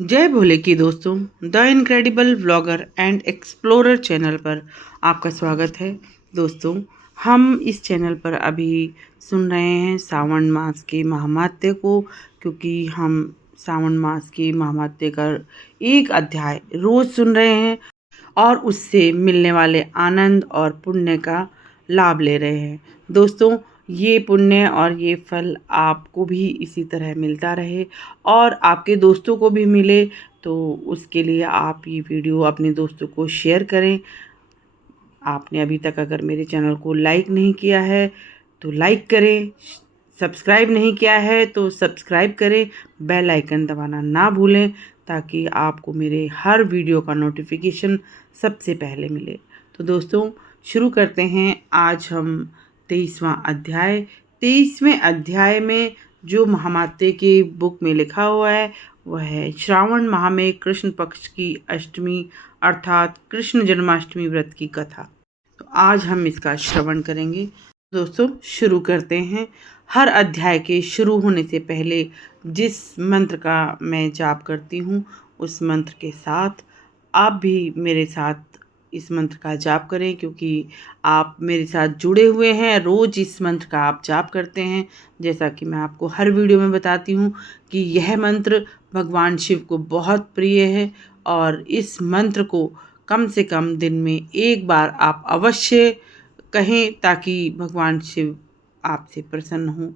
जय भोले की दोस्तों, the incredible vlogger and explorer channel पर आपका स्वागत है। दोस्तों, हम इस चैनल पर अभी सुन रहे हैं सावन मास के महात्म्य को, क्योंकि हम सावन मास के महात्म्य का एक अध्याय रोज सुन रहे हैं और उससे मिलने वाले आनंद और पुण्य का लाभ ले रहे हैं। दोस्तों, ये पुण्य और ये फल आपको भी इसी तरह मिलता रहे और आपके दोस्तों को भी मिले, तो उसके लिए आप ये वीडियो अपने दोस्तों को शेयर करें। आपने अभी तक अगर मेरे चैनल को लाइक नहीं किया है तो लाइक करें, सब्सक्राइब नहीं किया है तो सब्सक्राइब करें, बेल आइकन दबाना ना भूलें ताकि आपको मेरे हर वीडियो का नोटिफिकेशन सबसे पहले मिले। तो दोस्तों, शुरू करते हैं। आज हम 23वें अध्याय में जो महात्म्य के बुक में लिखा हुआ है वह है श्रावण माह में कृष्ण पक्ष की अष्टमी अर्थात कृष्ण जन्माष्टमी व्रत की कथा। तो आज हम इसका श्रवण करेंगे। दोस्तों, शुरू करते हैं। हर अध्याय के शुरू होने से पहले जिस मंत्र का मैं जाप करती हूँ उस मंत्र के साथ आप भी मेरे साथ इस मंत्र का जाप करें, क्योंकि आप मेरे साथ जुड़े हुए हैं, रोज़ इस मंत्र का आप जाप करते हैं। जैसा कि मैं आपको हर वीडियो में बताती हूँ कि यह मंत्र भगवान शिव को बहुत प्रिय है और इस मंत्र को कम से कम दिन में एक बार आप अवश्य कहें ताकि भगवान शिव आपसे प्रसन्न हों।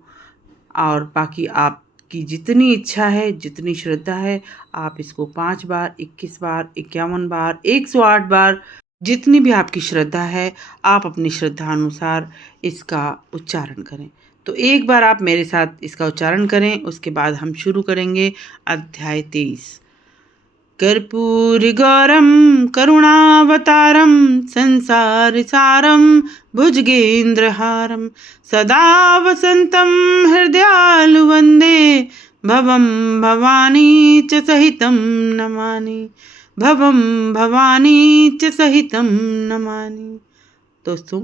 और बाकी आपकी जितनी इच्छा है, जितनी श्रद्धा है, आप इसको 5 बार, 21 बार, 51 बार, 108 बार, जितनी भी आपकी श्रद्धा है, आप अपनी श्रद्धा अनुसार इसका उच्चारण करें। तो एक बार आप मेरे साथ इसका उच्चारण करें, उसके बाद हम शुरू करेंगे अध्याय 23। कर्पूरगौरं करुणावतारं संसारसारं भुजगेन्द्रहारं सदा वसन्तं हृदयालु वन्दे भवं भवानी च सहितं नमामि, भवं भवानी च सहितं नमामि। दोस्तों,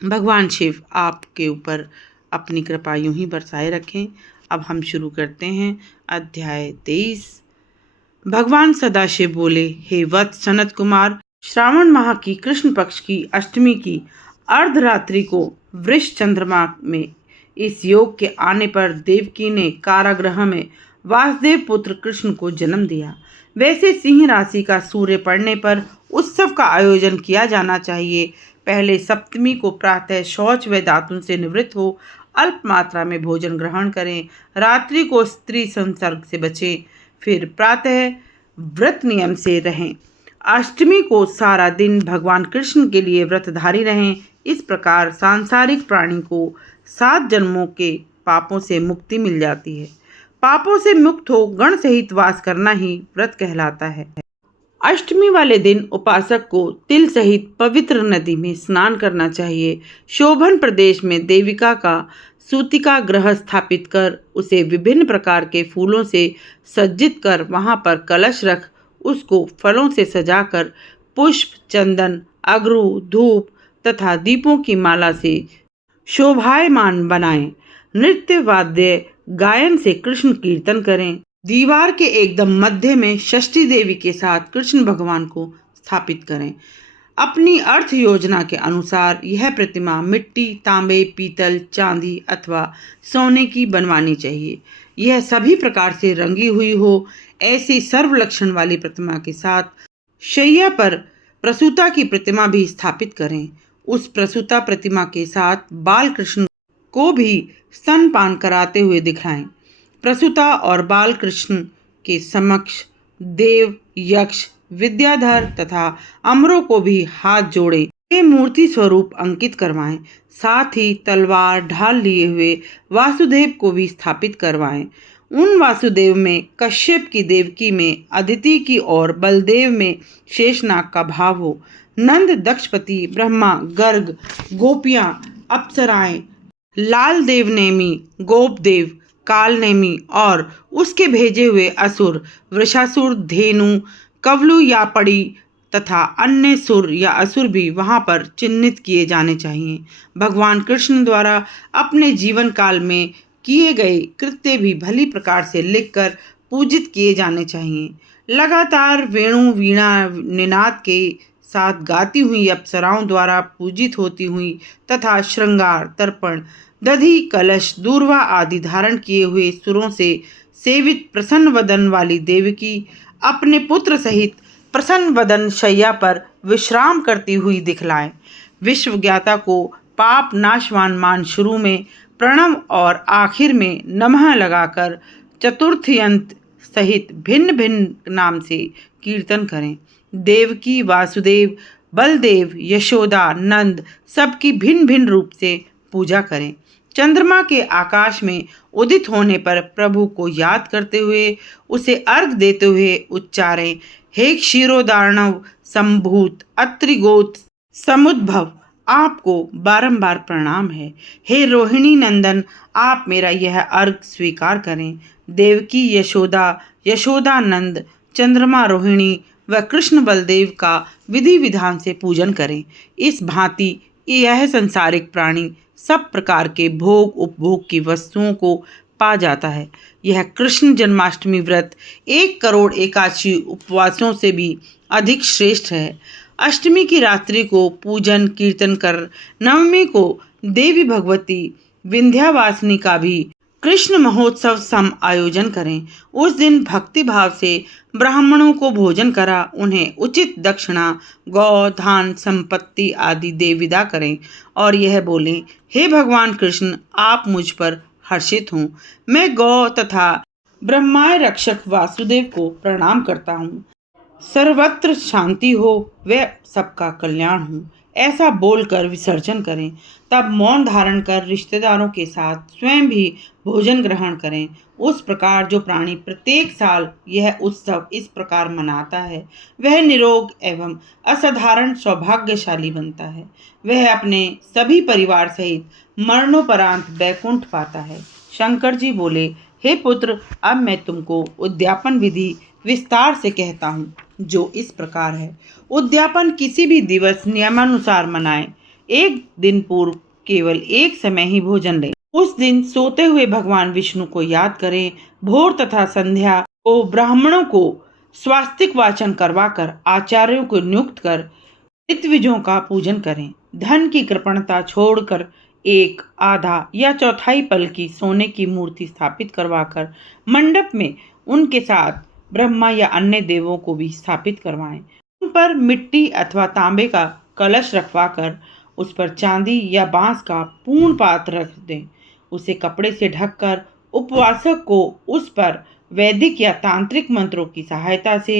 भगवान शिव आपके ऊपर अपनी कृपा यूं ही बरसाए रखें। अब हम शुरू करते हैं अध्याय 23। भगवान सदाशिव बोले, हे वत्स सनत कुमार, श्रावण माह की कृष्ण पक्ष की अष्टमी की अर्धरात्रि को वृष चंद्रमा में इस योग के आने पर देवकी ने कारागृह में वासुदेव पुत्र कृष्ण को जन्म दिया। वैसे सिंह राशि का सूर्य पड़ने पर उत्सव का आयोजन किया जाना चाहिए। पहले सप्तमी को प्रातः शौच व दातुन से निवृत्त हो अल्प मात्रा में भोजन ग्रहण करें। रात्रि को स्त्री संसर्ग से बचें, फिर प्रातः व्रत नियम से रहें। अष्टमी को सारा दिन भगवान कृष्ण के लिए व्रतधारी रहें। इस प्रकार सांसारिक प्राणी को 7 जन्मों के पापों से मुक्ति मिल जाती है। पापों से मुक्त हो गण सहित वास करना ही व्रत कहलाता है। अष्टमी वाले दिन उपासक को तिल सहित पवित्र नदी में स्नान करना चाहिए। शोभन प्रदेश में देविका का सूतिका ग्रह स्थापित कर उसे विभिन्न प्रकार के फूलों से सज्जित कर वहां पर कलश रख उसको फलों से सजाकर पुष्प, चंदन, अगरू, धूप तथा दीपों की माला से शोभायमान बनाएं। नृत्य वाद्य गायन से कृष्ण कीर्तन करें। दीवार के एकदम मध्य में षष्ठी देवी के साथ कृष्ण भगवान को स्थापित करें। अपनी अर्थ योजना के अनुसार यह प्रतिमा मिट्टी, तांबे, पीतल, चांदी अथवा सोने की बनवानी चाहिए। यह सभी प्रकार से रंगी हुई हो। ऐसी सर्व लक्षण वाली प्रतिमा के साथ शैया पर प्रसूता की प्रतिमा भी स्थापित करें। उस प्रसूता प्रतिमा के साथ बाल कृष्ण को भी स्तनपान कराते हुए दिखाएं। प्रसूता और बाल कृष्ण के समक्ष देव, यक्ष, विद्याधर तथा अमरों को भी हाथ जोड़े ये मूर्ति स्वरूप अंकित करवाएं। साथ ही तलवार ढाल लिए हुए वासुदेव को भी स्थापित करवाएं। उन वासुदेव में कश्यप की देवकी में अदिति की और बलदेव में शेषनाग का भाव हो। नंद, दक्षपति, ब्रह्मा, गर्ग, गोपियां, अप्सराएं, लाल देव नेमी, गोपदेव, काल नेमी और उसके भेजे हुए असुर वृषासुर, धेनु, कवलु या पड़ी तथा अन्य सुर या असुर भी वहां पर चिन्हित किए जाने चाहिए। भगवान कृष्ण द्वारा अपने जीवन काल में किए गए कृत्य भी भली प्रकार से लिखकर पूजित किए जाने चाहिए। लगातार वेणु वीणा निनाद के साथ गाती हुई अप्सराओं द्वारा पूजित होती हुई तथा श्रृंगार तर्पण दधि कलश दूर्वा आदि धारण किए हुए सुरों से सेवित प्रसन्न वदन वाली देवकी अपने पुत्र सहित प्रसन्न वदन शैया पर विश्राम करती हुई दिखलाए। विश्व ज्ञाता को पाप नाशवान मान शुरू में प्रणव और आखिर में नमः लगाकर चतुर्थयंत सहित भिन्न भिन्न नाम से कीर्तन करें। देवकी वासुदेव बलदेव यशोदा नंद सबकी भिन्न भिन्न रूप से पूजा करें। चंद्रमा के आकाश में उदित होने पर प्रभु को याद करते हुए उसे अर्घ देते हुए उच्चारें, हे क्षीरोदार्णव संभूत अत्रिगोत्र समुद्भव, आपको बारंबार प्रणाम है। हे रोहिणी नंदन, आप मेरा यह अर्घ स्वीकार करें। देवकी यशोदा यशोदानंद चंद्रमा रोहिणी व कृष्ण बलदेव का विधि विधान से पूजन करें। इस भांति यह संसारिक प्राणी सब प्रकार के भोग उपभोग की वस्तुओं को पा जाता है। यह कृष्ण जन्माष्टमी व्रत 1 करोड़ एकादशी उपवासों से भी अधिक श्रेष्ठ है। अष्टमी की रात्रि को पूजन कीर्तन कर नवमी को देवी भगवती विंध्यावासिनी का भी कृष्ण महोत्सव सम आयोजन करें। उस दिन भक्ति भाव से ब्राह्मणों को भोजन करा उन्हें उचित दक्षिणा गौ धान संपत्ति आदि दे विदा करें और यह बोलें, हे भगवान कृष्ण, आप मुझ पर हर्षित हों। मैं गौ तथा ब्रह्माय रक्षक वासुदेव को प्रणाम करता हूँ। सर्वत्र शांति हो व सबका कल्याण हो, ऐसा बोलकर विसर्जन करें। तब मौन धारण कर रिश्तेदारों के साथ स्वयं भी भोजन ग्रहण करें। उस प्रकार जो प्राणी प्रत्येक साल यह उत्सव इस प्रकार मनाता है वह निरोग एवं असाधारण सौभाग्यशाली बनता है। वह अपने सभी परिवार सहित मरणोपरांत वैकुंठ पाता है। शंकर जी बोले, हे पुत्र, अब मैं तुमको उद्यापन विधि विस्तार से कहता हूँ, जो इस प्रकार है। उद्यापन किसी भी दिवस नियमानुसार मनाएं। एक दिन पूर्व केवल एक समय ही भोजन लें। उस दिन सोते हुए भगवान विष्णु को याद करें। भोर तथा संध्या को ब्राह्मणों को स्वास्तिक वाचन करवाकर आचार्यों को नियुक्त कर ऋत्विजों का पूजन करें। धन की कृपणता छोड़कर एक आधा या चौथाई पल की सोने की मूर्ति स्थापित करवाकर मंडप में उनके साथ ब्रह्मा या अन्य देवों को भी स्थापित करवाएं। उन पर मिट्टी अथवा तांबे का कलश रखवाकर उस पर चांदी या बांस का पूर्ण पात्र रख दें। उसे कपड़े से ढककर उपवासक को उस पर वैदिक या तांत्रिक मंत्रों की सहायता से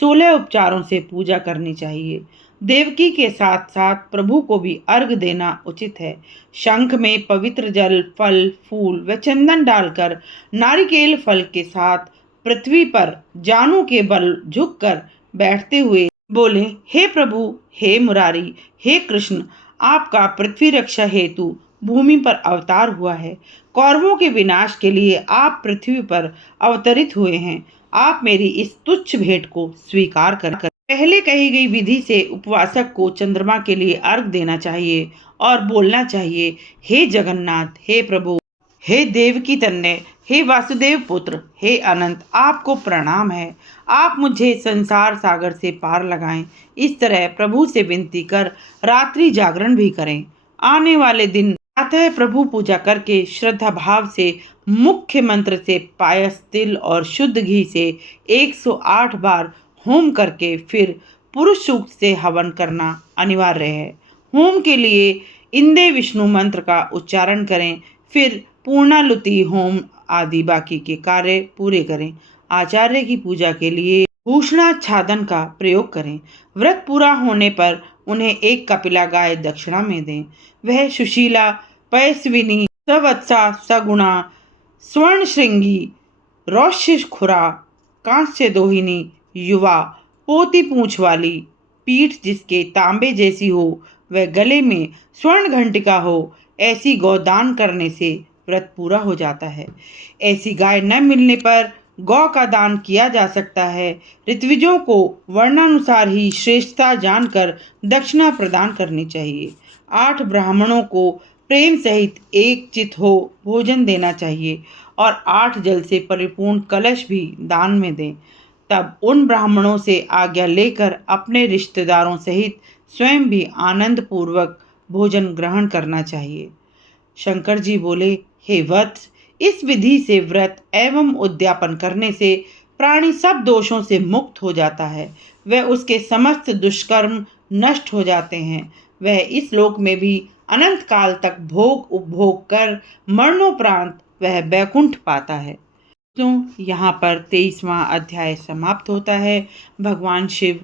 16 उपचारों से पूजा करनी चाहिए। देवकी के साथ साथ प्रभु को भी अर्घ देना उचित है। शंख में पवित्र जल फल फूल व चंदन डालकर नारिकेल फल के साथ पृथ्वी पर जानू के बल झुककर बैठते हुए बोले, हे प्रभु, हे मुरारी, हे कृष्ण, आपका पृथ्वी रक्षा हेतु भूमि पर अवतार हुआ है। कौरवों के विनाश के लिए आप पृथ्वी पर अवतरित हुए हैं। आप मेरी इस तुच्छ भेंट को स्वीकार कर पहले कही गई विधि से उपवासक को चंद्रमा के लिए अर्घ देना चाहिए और बोलना चाहिए, हे जगन्नाथ, हे प्रभु, हे देवकी तनय, हे वासुदेव पुत्र, हे अनंत, आपको प्रणाम है। आप मुझे संसार सागर से पार लगाएं। इस तरह प्रभु से विनती कर रात्रि जागरण भी करें। आने वाले दिन प्रातः प्रभु पूजा करके श्रद्धा भाव से मुख्य मंत्र से पायस तिल और शुद्ध घी से 108 बार होम करके फिर पुरुष सूक्त से हवन करना अनिवार्य है। होम के लिए इंदे विष्णु मंत्र का उच्चारण करें, फिर पूर्णालुति होम आदि बाकी के कार्य पूरे करें। आचार्य की पूजा के लिए भूषणाच्छादन का प्रयोग करें। व्रत पूरा होने पर उन्हें एक कपिला गाय दक्षिणा में दें। वह सुशीला, पयस्विनी, सवत्सा, सगुणा, स्वर्ण श्रृंगी, रौष्य खुरा, कांस्य दोहिनी, युवा, पोती पूंछ वाली, पीठ जिसके तांबे जैसी हो व गले में स्वर्ण घंटिका हो, ऐसी गौदान करने से व्रत पूरा हो जाता है। ऐसी गाय न मिलने पर गौ का दान किया जा सकता है। ऋत्विजों को वर्णानुसार ही श्रेष्ठता जानकर दक्षिणा प्रदान करनी चाहिए। 8 ब्राह्मणों को प्रेम सहित एक चित हो भोजन देना चाहिए और 8 जल से परिपूर्ण कलश भी दान में दें। तब उन ब्राह्मणों से आज्ञा लेकर अपने रिश्तेदारों सहित स्वयं भी आनंद पूर्वक भोजन ग्रहण करना चाहिए। शंकर जी बोले, हे वत्स, इस विधि से व्रत एवं उद्यापन करने से प्राणी सब दोषों से मुक्त हो जाता है। वह उसके समस्त दुष्कर्म नष्ट हो जाते हैं। वह इस लोक में भी अनंत काल तक भोग उपभोग कर मरणोपरांत वह बैकुंठ पाता है। तो यहाँ पर 23वां अध्याय समाप्त होता है। भगवान शिव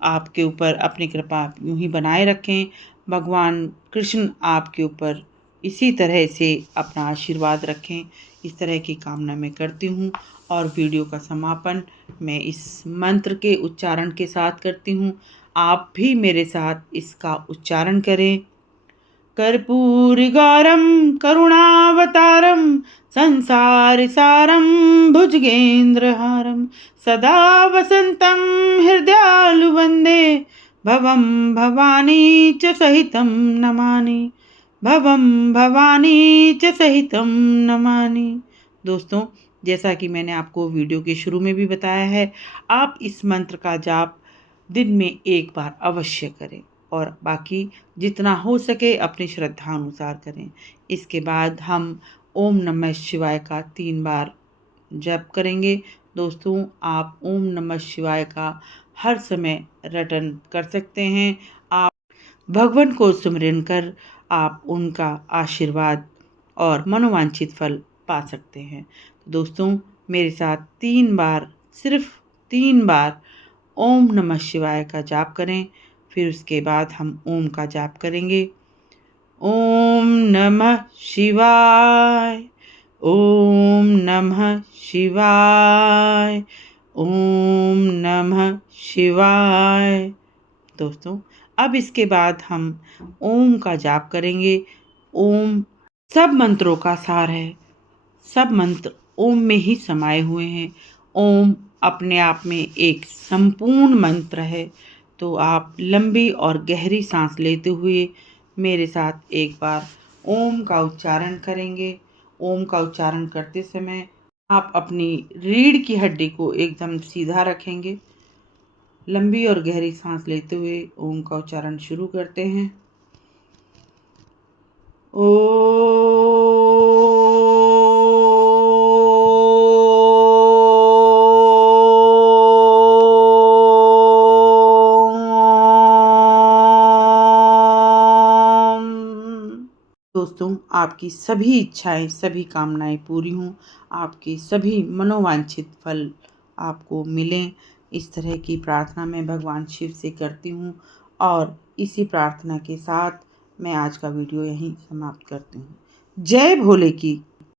आपके ऊपर अपनी कृपा यूं ही बनाए रखें। भगवान कृष्ण आपके ऊपर इसी तरह से अपना आशीर्वाद रखें, इस तरह की कामना मैं करती हूँ। और वीडियो का समापन मैं इस मंत्र के उच्चारण के साथ करती हूँ। आप भी मेरे साथ इसका उच्चारण करें। कर्पूरगौरं करुणावतारं संसारसारं भुजगेन्द्रहारं सदा वसन्तं हृदयालुवन्दे भवं भवानी च सहितं नमामि। भवं भवानी च सहितं नमामि। दोस्तों, जैसा कि मैंने आपको वीडियो के शुरू में भी बताया है, आप इस मंत्र का जाप दिन में एक बार अवश्य करें और बाकी जितना हो सके अपनी श्रद्धा अनुसार करें। इसके बाद हम ओम नमः शिवाय का 3 बार जप करेंगे। दोस्तों, आप ओम नमः शिवाय का हर समय रटन कर सकते हैं। आप भगवान को सुमिरन कर आप उनका आशीर्वाद और मनोवांछित फल पा सकते हैं। दोस्तों, मेरे साथ 3 बार, सिर्फ 3 बार ओम नमः शिवाय का जाप करें। फिर उसके बाद हम ओम का जाप करेंगे। ओम नमः शिवाय, ओम नमः शिवाय, ओम नमः शिवाय। दोस्तों, अब इसके बाद हम ओम का जाप करेंगे। ओम सब मंत्रों का सार है। सब मंत्र ओम में ही समाये हुए हैं। ओम अपने आप में एक संपूर्ण मंत्र है। तो आप लंबी और गहरी सांस लेते हुए मेरे साथ एक बार ओम का उच्चारण करेंगे। ओम का उच्चारण करते समय आप अपनी रीढ़ की हड्डी को एकदम सीधा रखेंगे। लंबी और गहरी सांस लेते हुए ओम का उच्चारण शुरू करते हैं। दोस्तों, आपकी सभी इच्छाएं, सभी कामनाएं पूरी हों, आपके सभी मनोवांछित फल आपको मिलें, इस तरह की प्रार्थना मैं भगवान शिव से करती हूँ। और इसी प्रार्थना के साथ मैं आज का वीडियो यहीं समाप्त करती हूँ। जय भोले की।